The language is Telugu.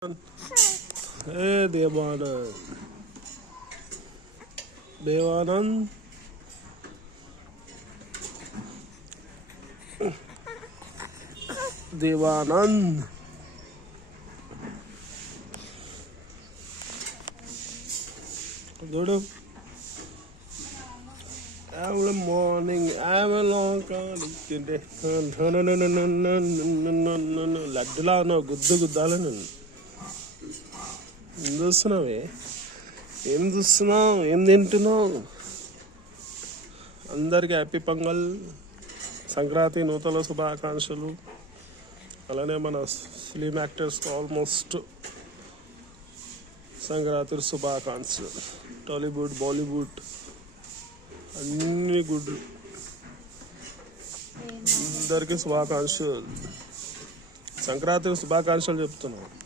Hey Devanand. Devanand. Devanand. Good morning. I'm a long today. లడ్డులా ఉన్నావు గుద్దు గుద్దాలని ఏం చూస్తున్నావే ఏం చూస్తున్నావు ఏం తింటున్నావు అందరికి హ్యాపీ పొంగల్ సంక్రాంతి నూతన శుభాకాంక్షలు అలానే మన ఫిలిం యాక్టర్స్కి ఆల్మోస్ట్ సంక్రాంతి శుభాకాంక్షలు టాలీవుడ్ బాలీవుడ్ అన్ని గుడ్ అందరికీ శుభాకాంక్షలు సంక్రాంతి శుభాకాంక్షలు చెప్తున్నాను